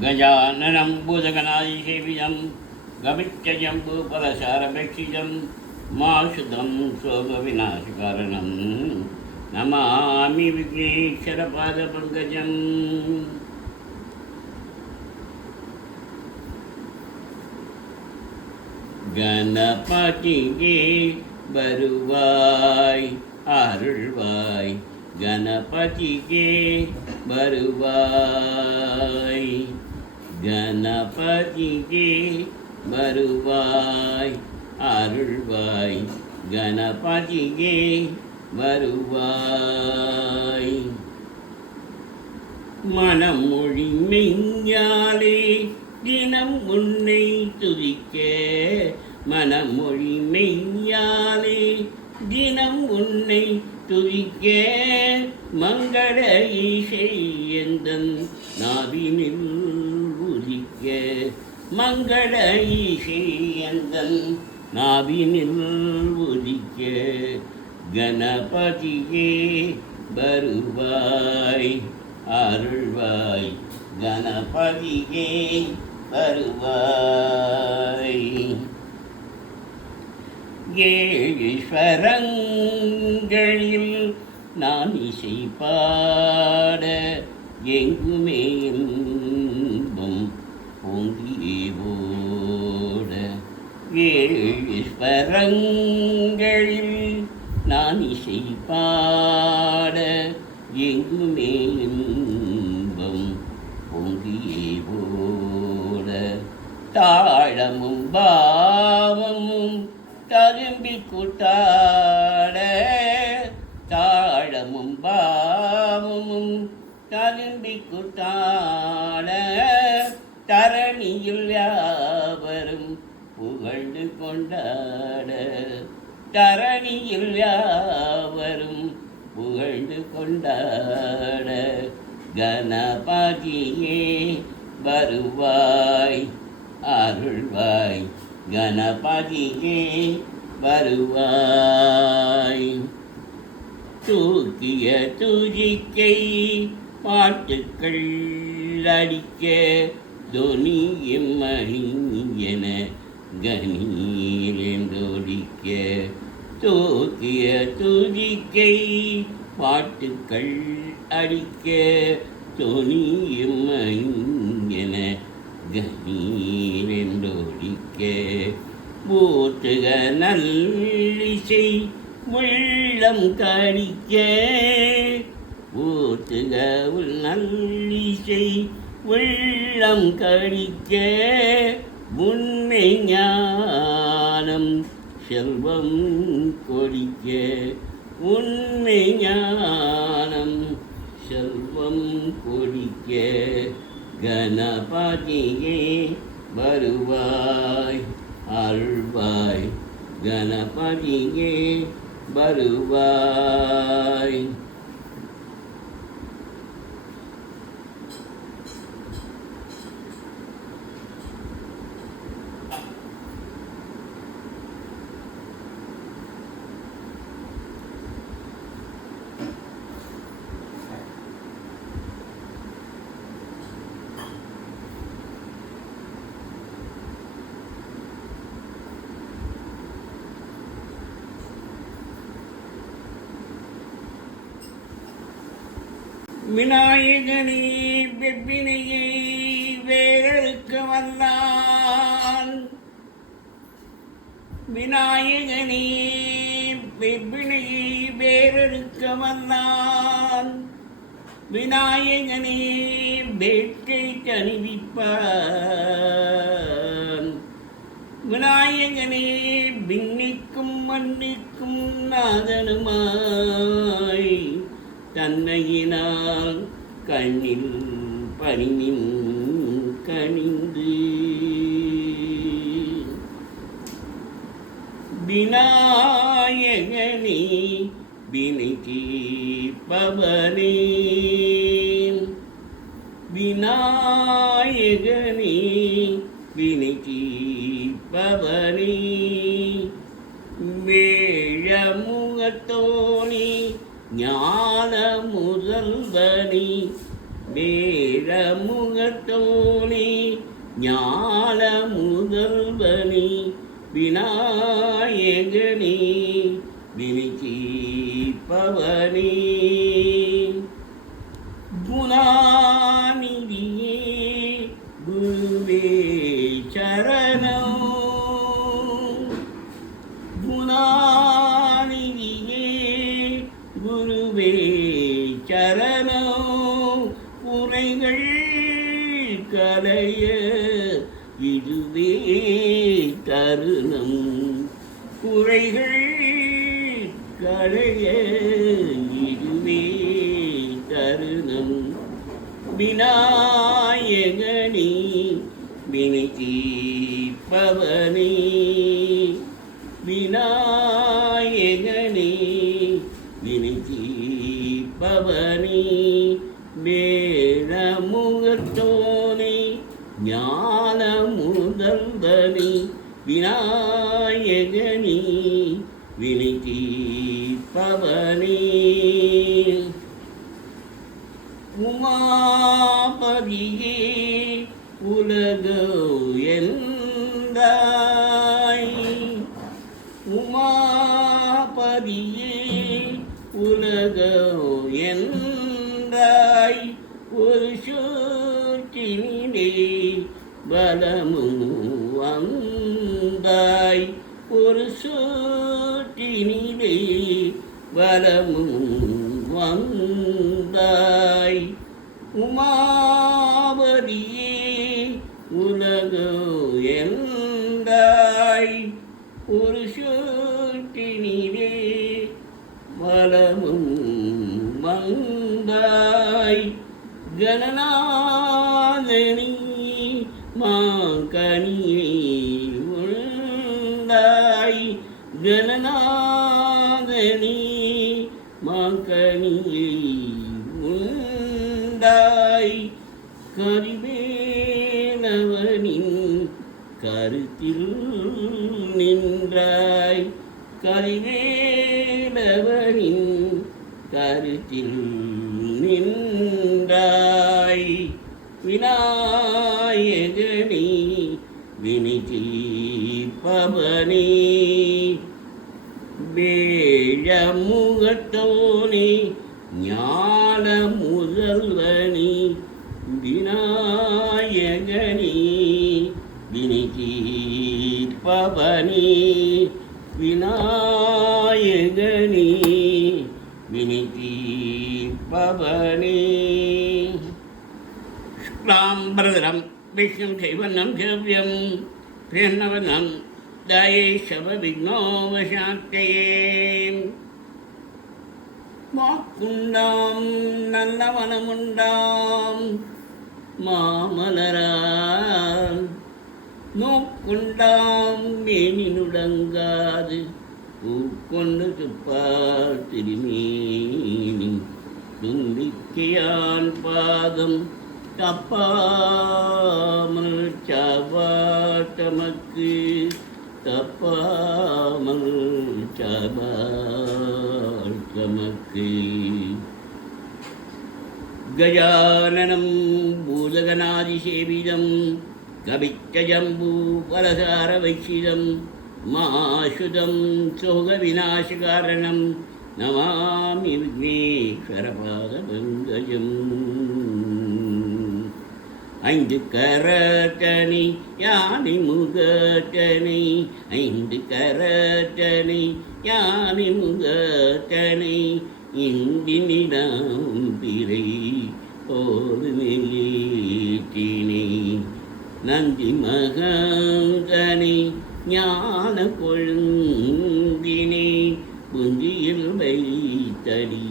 गजाननं भूतगणाधिसेवितं गमित्यजम्बूफलसारभक्षितं माशुधं शोकविनाशकारणं नमामि विघ्नेश्वरपादपङ्कजम् गणपतिगे வருவாய் அருள்வாய் கணபதியே வருவாய் கணபதியே வருவாய் அருள்வாய் கணபதியே வருவாய் மனம் மொழி மெய்ஞாலே தினம் உன்னை துதிக்க மனமொழி மெய்யாலே தினம் உன்னை துதிக்க மங்கள ஈசை எந்தன் நாவினில் உதிக்க மங்கள ஈசை எந்தன் நாவினில் உதிக்க கணபதியே வருவாய் அருள்வாய் கணபதியே வருவாய் ஏழீஸ்வரங்களில் நான் இசை பாட எங்குமே இன்பம் பொங்கியே ஓட ஏழீஸ்வரங்களில் நான் இசை பாட எங்குமே இன்பம் பொங்கியே ஓட தாளமும் பாவமும் தரும்பி கூட்டாட தாளமும் பாவமும் தரும்பி கூட்டாட தரணியில் யாவரும் புகழ்ந்து கொண்டாட தரணியில் யாவரும் புகழ்ந்து கொண்டாட கணபதியே வருவாய் அருள்வாய் கணபதியே வருவாய் தூக்கிய துதிக்கை பாட்டுக்கள் அடிக்க தொனியும் மணியென கணீரென்றொடிக்க தூக்கிய துதிக்கை பாட்டுக்கள் அடிக்க தொனியும் மணியென கணீரென்றொடிக்க போற்றுக நல்லிசை உள்ளம் கடிக்க போற்றுக நல்லிசை உள்ளம் கடிக்க உண்மை ஞானம் செல்வம் கொடிக்க உண்மை ஞானம் செல்வம் கொடிக்க கணபதியே வருவாய் அருள்வாய் கணபதியே வருவாய் விநாயகனே வெவ்வினையை வேறறுக்க வந்தான் விநாயகனே வெவ்வினையை வேறறுக்க வந்தான் விநாயகனே வேட்டை தணிவிப்பான் விநாயகனே விண்ணிக்கும் மண்ணிற்கும் நாதனுமாய் தன்னையினால் கண்ணில் பணிமின் கணிந்து விநாயகனே வினை தீர்ப்பவனே விநாயகனே வினை தீர்ப்பவனே வேழமுகத்தோனே ஞான முதல்வனி வேழமுகத்தோனே ஞால முதல்வனே விநாயகனே வினிதீர்ப்பவனே குணாநிதியே குருவே சரணம் குணாநிதியே குருவே சரணம் குறைகள் களைய இதுவே தருணம் குறைகள் களைய இதுவே தருணம் விநாயகனே வினை தீர்ப்பவனே விநாயகனே வினை தீர்ப்பவனே வேழமுகத்தோனே ஞான முதல்வனே விநாயகனே வினை தீர்ப்பவனே உமாபதியே உலகெந்தாய் உமாபதியே உலகெந்தாய் ஒரு சூற்றினிலே பலமும் வந்தாய் ஒரு சூற்றினிலே பலமும் வந்தாய் உமாபதியே உலகெந்தாய் ஒரு சூற்றினிலே பலமும் வந்தாய் கணநாதனி மாங்கனியை உண்டாய் கணநாதனி மாங்கனியை உண்டாய் கரிவேலவனின் கருத்தில் நின்றாய் கரிவேலவனின் கருத்தில் நின்றாய் விநாயகனே வினை தீர்ப்பவனே வேழமுகத்தோனே ஞான முதல்வனே விநாயகனே வினை தீர்ப்பவனே விநாயகனே வினை தீர்ப்பவனே शुक्लाम्बरधरं विष्णुं शैवन्नं शव्यं प्रियन्नवनं दाये शवविघ्नोपशान्तये மாக்குண்டாம் நல்லவனமுண்டாம் மாமலரால் நோக்குண்டாம் மேனினுடங்காது பூக்கொண்டு துப்பால் திருமேனி தும்பிக்கையான் பாதம் தப்பாமல் சாவார் தமக்கு தப்பாமல் சாவார் தமக்கு கஜானனம் பூதகநாதிசேவிதம் கவிச்சஜம்பூ பலசார வைச்சிதம் மாசுதம் சோகவிநாசகாரணம் நமாமி விக்னேஸ்வரபாதபங்கஜம் ஐந்து கரத்தனை யானை முகத்தனை ஐந்து கரத்தனை யானை முகத்தனை இந்தினிடம் பிறை போது மேலேற்றினை நந்தி மகந்தனை ஞான கொழுந்தினை புந்தியில் வைத்தடி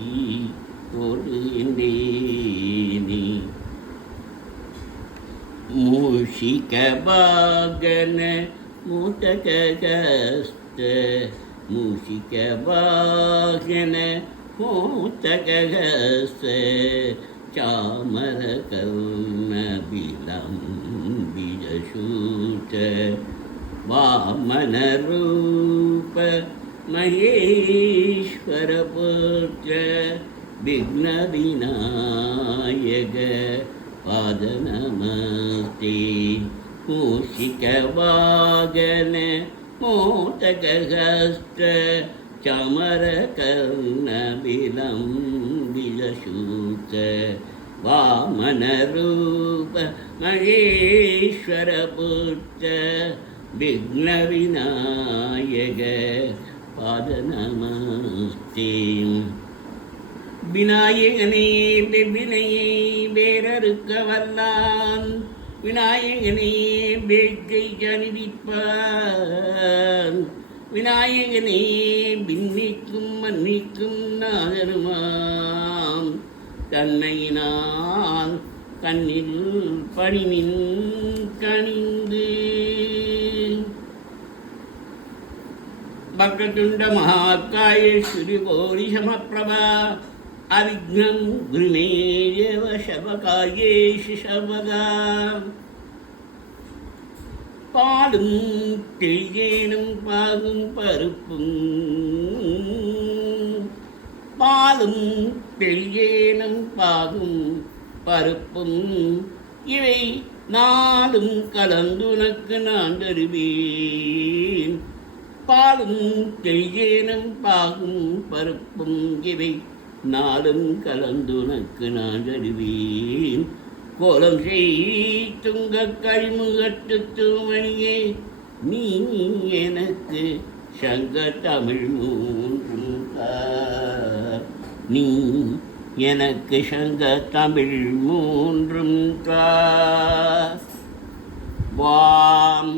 போடுகின்றேனே மூஷிகபாகன மூத்தகஸ்த மூஷிகபாகன மூத்தகஸ்த சாமரகர்ணபிலம் விஜசூத வாமனரூப மகேஸ்வரபுத்திர विघ्नविनायक पाद नमस्ते मूषिकवागन मोदकहस्त चामरकर्णविलम्बितशूक वामनरूप महेश्वरपुत्र विघ्नविनायक पाद नमस्ते விநாயகனே வினையை வேறறுக்க வல்லான் விநாயகனே வேட்கை ஜனிவிப்பான் விநாயகனே விண்ணிக்கும் மன்னிக்கும் நாதருமாம் தன்மையினால் கண்ணில் பணிமின் கணிந்து பக்ரதுண்ட மகாகாய ஸ்ரீகோரி சமப்பிரபா அவிக்னம் குருமே தேவ சர்வகாரியேஷு சர்வதா பாலும் தெளியேனும் பாகும் பருப்பும் பாலும் தெளியேனும் பாகும் பருப்பும் இவை நாளும் கலந்துனக்கு நான் தருவேன் பாலும் தெளியேனும் பாகும் பருப்பும் இவை நாளும் கலந்துனக்கு நான் தருவேன் கோலம் செய் துங்க கரிமுகட்டு தூமணியே நீ எனக்கு சங்க தமிழ் மூன்றும் நீ எனக்கு சங்க தமிழ் மூன்றும் வாம்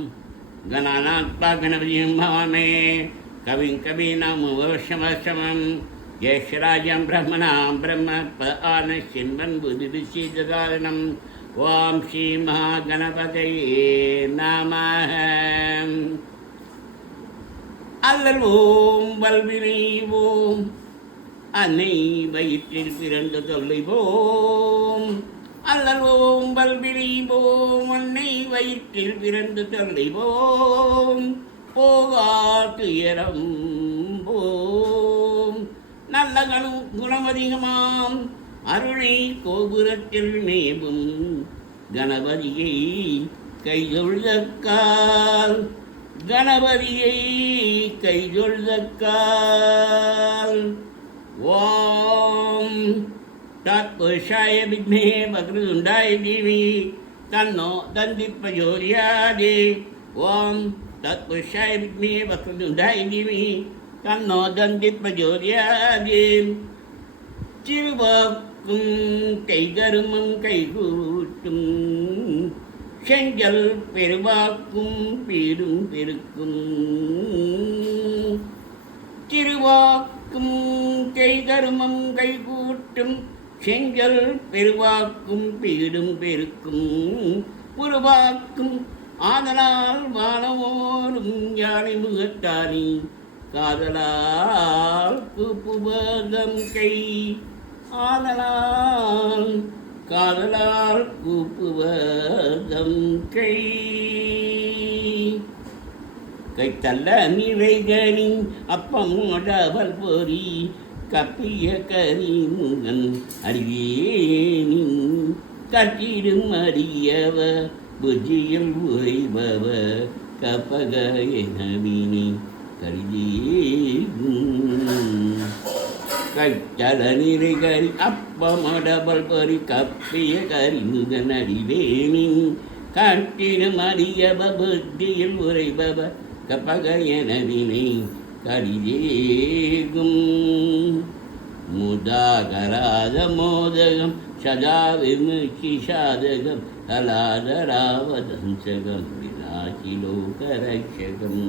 गणानात्मा गणपतिं भवामहे कविं कवीनामुपशमशमं ज्येष्ठराजं ब्रह्मणां ब्रह्मपदानश्चिन्वन् बुद्धिविषीदधारणम् ॐ श्रीमहागणपतये नमः அல்லல் ஓம் வல்வினை ஓம் அன்னை வயிற்றில் பிறந்த தொல்லை போம் அல்லல் ஓம் வல்வினை போம் அன்னை வயிற்றில் பிறந்து தொல்லை போம் போகா துயரம் போம் நல்ல குணமதிகமாம் அருணை கோபுரத்தில் நேபும் கணபதியை கைதொழுதக்கால் கணபதியை கைதொழுதக்கால் ஓம் तत्पुरुषाय विद्महे वक्रतुण्डाय धीमहि तन्नो दन्ति प्रचोदयात् ॐ तत्पुरुषाय विद्महे वक्रतुण्डाय धीमहि तन्नो दन्ति प्रचोदयात् திருவாக்கும் கைகருமம் கைகூட்டும் செஞ்சல் பெருவாக்கும் பீடும் பெருக்கும் திருவாக்கும் கைகருமம் கைகூட்டும் செஞ்சல் பெருவாக்கும் பீடும் பெருக்கும் உருவாக்கும் ஆதலால் வானவோரும் யானை முகத்தானி காதலால் கூப்புவதம் கை ஆதலால் காதலால் கூப்புவதம் கை கைத்தல்ல நிறைகனி அப்பம் அடவல் பொறி கப்பிய கரிமுகன் அறிவேனின் கட்டிடும் அறியவ புஜியில் உரைபவ கப்பக எனவினி கருதேகும் கைத்தல நிறைகரி அப்பமடபல் பொறி கப்பிய கரிமுகன் அறிவேனின் கட்டிடும் அறியவ புத்தியில் உரைபவ கப்பக எனவினை கரிதேகும் முதாகராத மோதகம் சதா விமுச்சி சாதகம் கலாதராவதம்சகம் விநாசிலோகரட்சகம்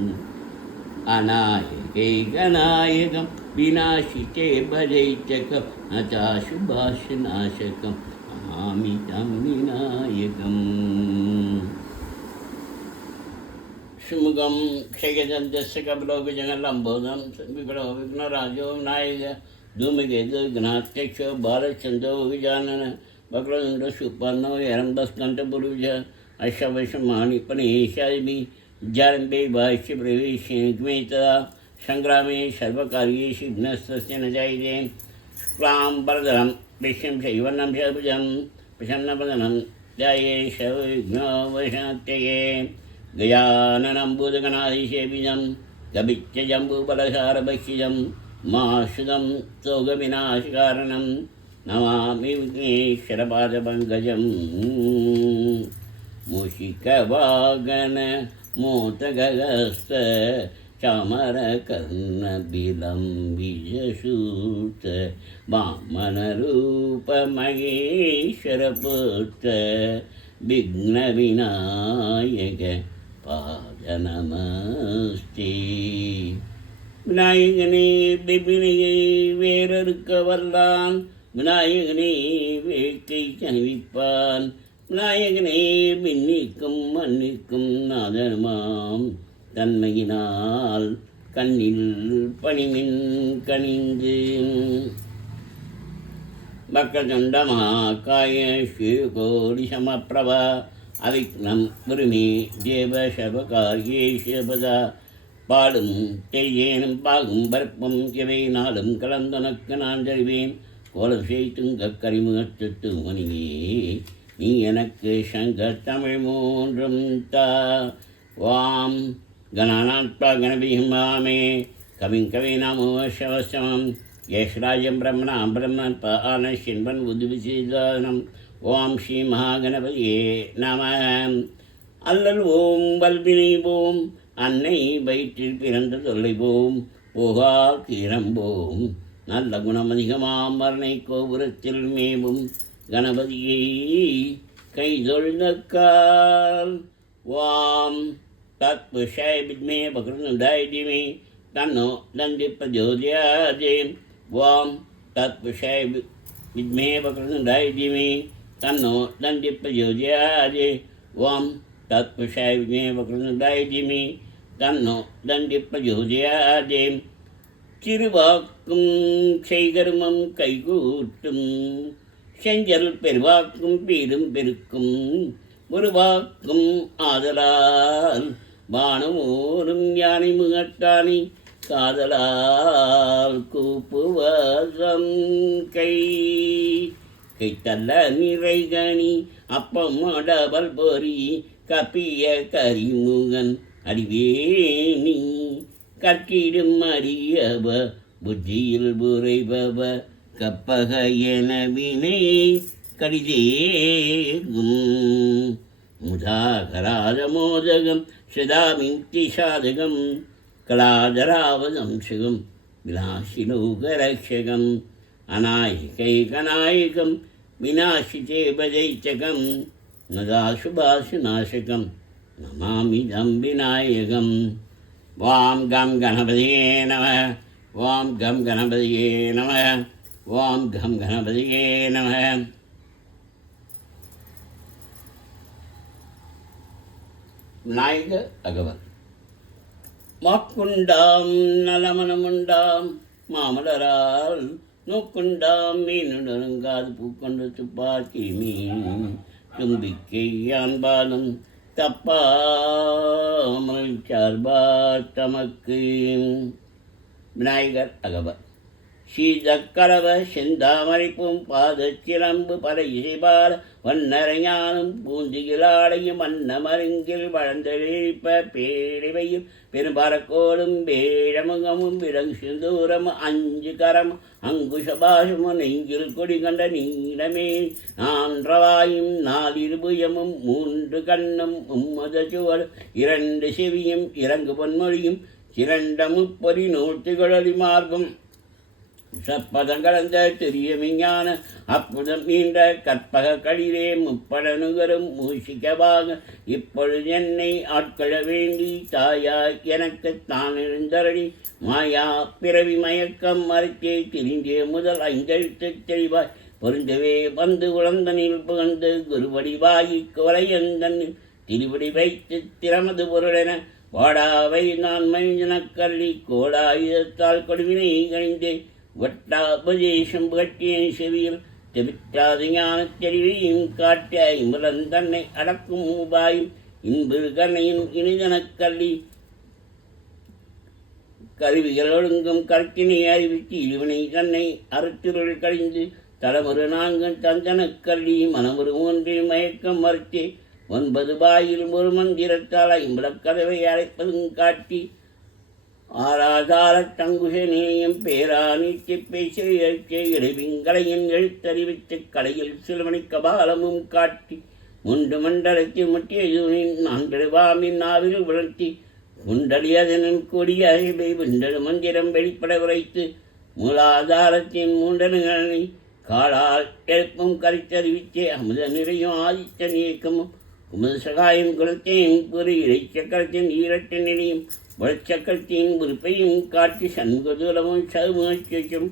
அநாயகை கநாயகம் விநாசிச்சே பதைச்சகம் நதாசுபாஷநாசகம் ஆமிதம் விநாயகம் சுமுகம் க்ஷயதந்தஸ்ய கபிலோகஜங்கலம்போதம் விகடோ விக்னராஜோ நாயக धूमकेतु घनाध्यक्षो बालचंद्रो विजानन बकरदुंड सुपर्णो यरंबस्कंठपुरुष अश्वशमाणिपणेशादि जारंबे भाष्य प्रवेश तदा संग्रामे सर्वकार्येषु विघ्नस्तस्य न जायते क्लाम्बरधरं विष्णुं शैवन्नं शभुजं प्रसन्नवदनं ध्यायेत् सर्वविघ्नोपशान्तये गजाननं भूतगणाधिसेवितं गभिच्चजम्बूफलसारभक्षितं माश्रुतं सोगविनाशकारणं नमामि विघ्नेश्वरपादपङ्कजम् मूषिकवागन मोदगहस्त चामरकर्णबिलम्बिजसूत वामनरूपमहेश्वरपुत्र विघ्नविनायक पादनमस्ते விநாயகனே விபினையை வேறறுக்க வல்லான் விநாயகனே வேட்கை கணிவிப்பான் விநாயகனே விண்ணிக்கும் மன்னிக்கும் நாதனமாம் தன்மையினால் கண்ணில் பணிமின் கணிந்து பக்கதண்ட மகாகாய ஸ்ரீகோடி சமப்பிரபா அவிக்னம் குருமே தேவ சர்வகாரியேஷபதா பாடும் தெய்யேனும் பாகும் பற்பம் இவை நாளும் கலந்தனக்கு நான் தருவேன் கோலம் செய்துங்க கரிமுகத்து மணியே நீ எனக்கு சங்க தமிழ் மூன்றும் தா வாம் கணானாத்மா கணபிஹிமாமே கவிங் கவிநாமோஷவசமம் யேஷ்ராஜம் பிரம்மணாம் பிரம்மன் பானஷின்பன் உதுவிசேதானம் ஓம் ஸ்ரீ மகாகணபதியே நம அல்லல் ஓம் வல்வினை ஓம் அன்னை வயிற்றில் பிறந்த தொல்லைவோம் போகா கிரம்போம் நல்ல குணமதிகமாம் மரணை கோபுரத்தில் மேவும் கணபதியை கைதொழுந்தக்கால் வாம் தத் புஷாய வித்மே பக்ருந்தாய் திமே தன்னோ தந்தி பிரஜோதயாதே வாம் தத் புஷாய வித்மே பக்ருந்தாய் திமே தன்னோ தந்தி பிரஜோதயாதே வாம் தத்புஷாய வித்மே வக்ரதுண்டாய தீமஹி தன்னோ தந்தி பிரச்சோதயாத் திருவாக்கும் செய்கர்மம் கைகூட்டும் செஞ்சல் பெருவாக்கும் பீடும் பெருக்கும் உருவாக்கும் ஆதலால் வானமோரும் யானை முகட்டானி காதலால் கூப்புவசம் கைத்தல்ல நிறைகணி அப்பம் அடவல் பொறி கப்பிய கரிமுகன் அறிவேணி கற்கிடும் அறியவ புத்தியில் புரைபவ கப்பக என வினை கடிதேகும் முதாகராத மோதகம் சதாமிக்தி சாதகம் கலாதராவதம் சுகம் விலாசிலோகரக்ஷகம் அநாயகைகநாயகம் விநாசிதே பதைச்சகம் நதாசுபாசுநாசகம் நமாமிதம் விநாயகம் வாம் கம் கணபதியே நம வாம் கம் கணபதியே நம வாம் கம் கணபதியே நம விநாயக அகவல் மாக்குண்டாம் நலமனமுண்டாம் மாமலரால் நோக்குண்டாம் மீனுடனுங்காது பூக்கொண்டு துப்பாக்கி மீன் தும்பிக்கை யான்பாலும் தப்பாமல் சார்பா தமக்கு விநாயகர் அகவல் சீதக்கரவ செந்தாமரைப்பும் பாதச்சிலம்பு பல இசைபால வண்ணரைஞானும் பூந்திகிலாடையும் வண்ணமருங்கில் வளர்ந்தழிப்ப பேழிவையும் பெரும்பரக்கோடும் வேழமுகமும் விலங்கு சிந்தூரம் அஞ்சு கரம் அங்குஷபாசமும் நெஞ்சில் கொடி கண்ட நீளமே நான்றவாயும் நாலிருபுயமும் மூன்று கண்ணும் மும்மத சுவல் இரண்டு செவியும் இறங்கு பொன்மொழியும் சிரண்ட முப்பொறி நூற்றுகளி மார்பும் சற்பதங்கலந்த தெரிய விஞ்ஞான அற்புதம் நீண்ட கற்பக களிரே முப்படனுகரும் மூஷிக்கவாக இப்பொழுது என்னை ஆட்கொள்ள வேண்டி தாயாய் எனக்கு தான் எழுந்தரடி மாயா பிறவி மயக்கம் மறைத்தே திரிந்தே முதல் ஐந்தெழுத்து தெளிவாய் பொருந்தவே வந்து உழந்தனில் புகழ்ந்து குருவடிவாயி குவலையந்தனில் திருவடி வைத்து திறமது பொருளென வாடாவை நான் மைஞ்சனக் கள்ளி கோடாயுதத்தால் கொடுவினை கணிந்தே வட்டாபதேசம் புகட்டியன் செவியில் தெவிட்டாத ஞானத் தெரிவையும் காட்டிய இமுலன் தன்னை அடக்கும் உபாயும் இன்பு கண்ணையும் இனிதனக் கள்ளி கருவிகள் ஒழுங்கும் கற்கினை அறிவித்து இவனை தன்னை அறத்திருள் கழிந்து தலைமுறை நான்கு தந்தனக் கல்வி மனமுறு ஒன்றில் மயக்கம் மறுத்தே 9 வாயில் ஒரு மந்திரத்தால் ஐம்பலக் கதவை அழைப்பதும் காட்டி ஆராதாரத் தங்குஷ நிலையம் பேரா நீட்டி பேச இடைவிங்களையின் எழுத்தறிவித்து கலையில் சிறுவனை கபாலமும் காட்டி முண்டு மண்டலத்தில் முட்டிய நான்கிடுவாமின் நாவில் உணர்த்தி குண்டலி அதனின் கொடியாகவே விண்டடு மந்திரம் வெளிப்பட உரைத்து மூலாதாரத்தின் மூண்டனுகளை காலால் எழுப்பும் கருத்தறிவித்தே அமுத நிறையும் ஆதித்த நீக்கமும் உமது சகாயம் குலத்தையும் கூறி இறைச்சக்கரத்தின் ஈரட்டு நிலையும் வளச்சக்கரத்தின் உறுப்பையும் காட்டி சண்முகதூலமும் சதுமுகம்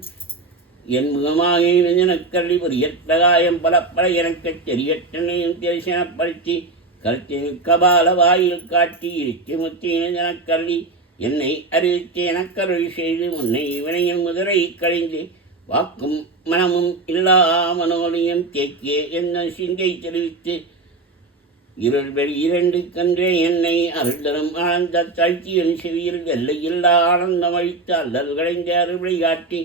என் முகமாக இணைஞ்சனக்கல்வி ஒரு எத்தகாயம் பலப்பட எனக்குச் தெரியட்டனையும் தரிசனப்படுத்தி கருத்தின் கபால வாயில் காட்டி இறைச்சி முத்தி இணைஞ்சனக்கல்வி என்னை அறிவித்து எனக்கருள் செய்து முன்னை வினையின் முதிரை கழிந்து வாக்கும் மனமும் இல்லா மனோலியம் தேக்கிய என்ன சிந்தை தெரிவித்து இருள் வெளி 2 கன்றே என்னை அருள்தரும் ஆனந்த தாழ்த்தியின் செவியில் எல்லையில்லா ஆனந்தம் அழித்து அல்லல் களைந்த அருளை காட்டி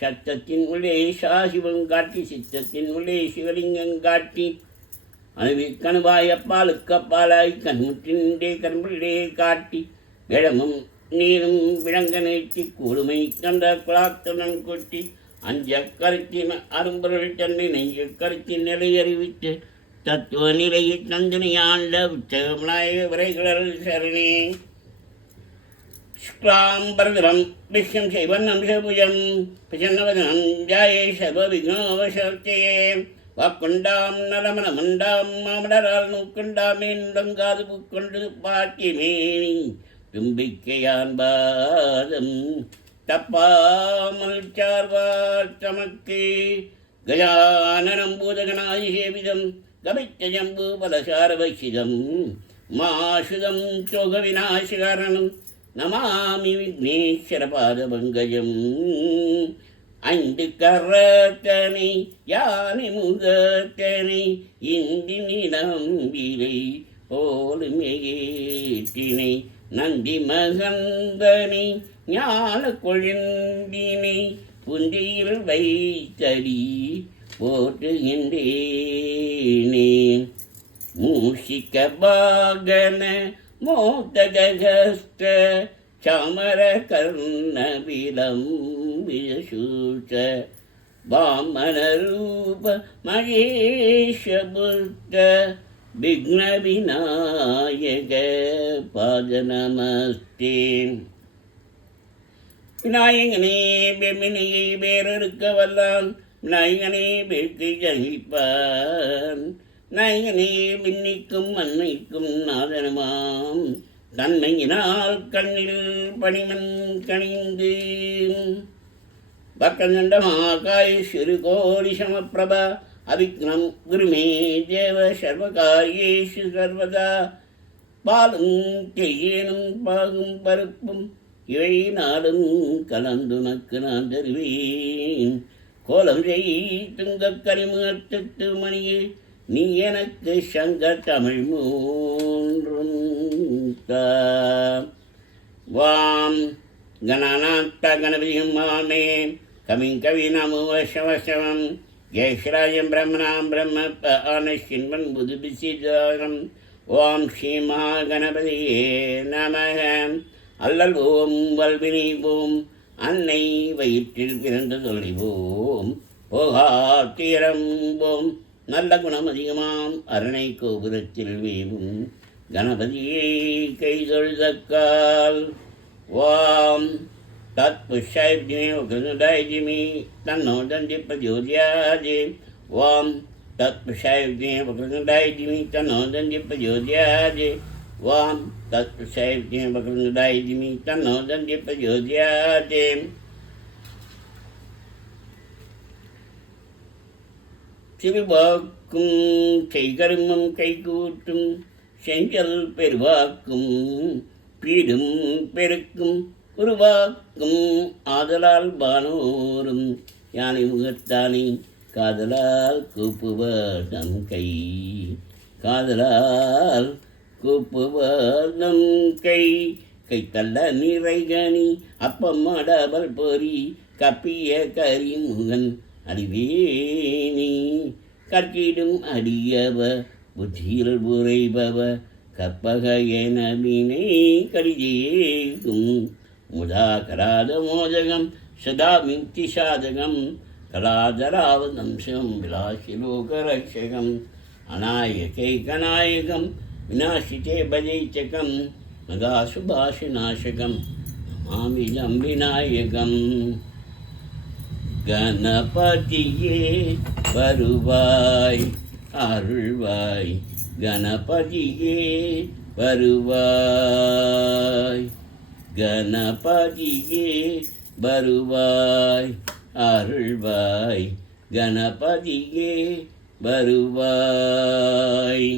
சத்தத்தின் உள்ளே சாசிவம் காட்டி சித்தத்தின் உள்ளே சிவலிங்கம் காட்டி அணுவிக்கணுவாய் அப்பாலுக்கு அப்பாலாய் கண்முற்றின்றே கண்பிள்ளே காட்டி வேடமும் நீரும் விளங்க நீட்டி கூடுமை கண்ட குலாத்துடன் கொட்டி அஞ்ச கருத்தின் அரும்பொருள் தன்னை நெஞ்ச கருத்தின் நிலை அறிவித்து தத்துவ நிலையை தந்தனை ஆண்ட உச்சகமனாய விரைகளல் சரணே शुक्लांबरधरं विष्णुं शैवन्नं शभुजं प्रसन्नवदनं ध्याये सर्वविघ्नोपशान्तये वाक्कुण्डां नलमनमण्डां मामलराल नूक्कुण्डामेन्दङ्गादु पुक्कुण्डु पाट्यमेनि தும்பிக்கையான் பாதம் தப்பாமல் சார்வார் தமக்கு கஜானனம் பூதகனாய் சேவிதம் கபித்த ஜம்பு பலசார வைசிதம் மாசுதம் சோக விநாசகாரணம் நமாமி விக்னேஸ்வர பாதபங்கஜம் 5 கரத்தனை யானை முகத்தனை இந்தி நிலம் விலை போலுமேட்டினை நந்தி மகந்தனை ஞான கொழுந்தினை புந்தியில் வைத்தடி போற்றுகின்றேனே மூஷிக பாகன மோதகஸ்த சமர கர்ண விலம்பியசூச வாமன ரூப மகேஷ புத்த விக்ன விநாயக பாத நமஸ்தே. விநாயகனே பெண்மினையை வேறறுக்க வல்லான், விநாயகனே வேட்கை ஜனிப்பான், விநாயகனே விண்ணிக்கும் மண்ணைக்கும் நாதனமாம் தன்மையினால் கண்ணில் பணிமன் கணிந்து பக்கந்தண்டமாகாய் சிறு கோடி சமப்பிரபா அவிக்னம் குருமே தேவ சர்வகாரியேஷு சர்வதா பாலும் செய்யேனும் பாகும் பருப்பும் இவை நாளும் கலந்துனக்கு நான் தருவேன். கோலம் செய் துங்கக் கரிமுகத்து மணியே நீ எனக்கு சங்க தமிழ் மூன்றும் வாம் கணநாத்த கணபதியும் மாமே கவிங் கவி நமோ வசவசவம் ஜெயஸ்ராஜம் பிரம்மணாம் பிரம்ம ஆனசின்வன் புது பிசிதாரம். ஓம் ஸ்ரீமா கணபதியே நமக. அல்லல் ஓம் வல்வினை போம் அன்னை வயிற்றில் பிறந்த தொலைவோம் போகா தீரம் போம் நல்ல குணம் அதிகமாம் அரணை கோபுரத்தில் வேவும் கணபதியை கைதொழுதக்கால். வாம் தத் புஷாயுஜிமே வக்ரதுண்டாயுஜிமி தன்னோ தந்தி பிரஜோதியாஜி. வாம் தத் புஷாயுஜிமே வக்ரதுண்டாயுஜிமி தன்னோ தந்தி பிரஜோதியாஜி. வாம் தத் புஷாயுஜிமே வக்ரதுண்டாயுஜிமி தன்னோ தந்தி பிரஜோதியாஜி. சிறுவாக்கும் செய்கருமம் கைகூட்டும் செஞ்சல் பெருவாக்கும் பீடும் பெருக்கும் உருவாக்கும் ஆதலால் பானோரும் யானை முகத்தானே காதலால் கூப்புவதம் கை. காதலால் கூப்புவதம் கை கைத்தள்ள நிறைகனி அப்பம்மடவல் பொறி கப்பிய கரிமுகன் அறிவேணி கற்கிடும் அடியவ புத்தியில் உரைபவ கற்பக என வினை கடிதேகும் முதாகராத மோதகம் சதா மிக்தி சாதகம் கலாதராவதம்சம் விலாசிலோகரட்சகம் அநாயகைகநாயகம் விநாசிதே பஜைச்சகம் மகாசுபாஷிநாசகம் நமாமிதம் விநாயகம் கணபதியே வருவாய் அருள்வாய் கணபதியே வருவாய் கணபதியே வருவாய் அருள்வாய் கணபதியே வருவாய்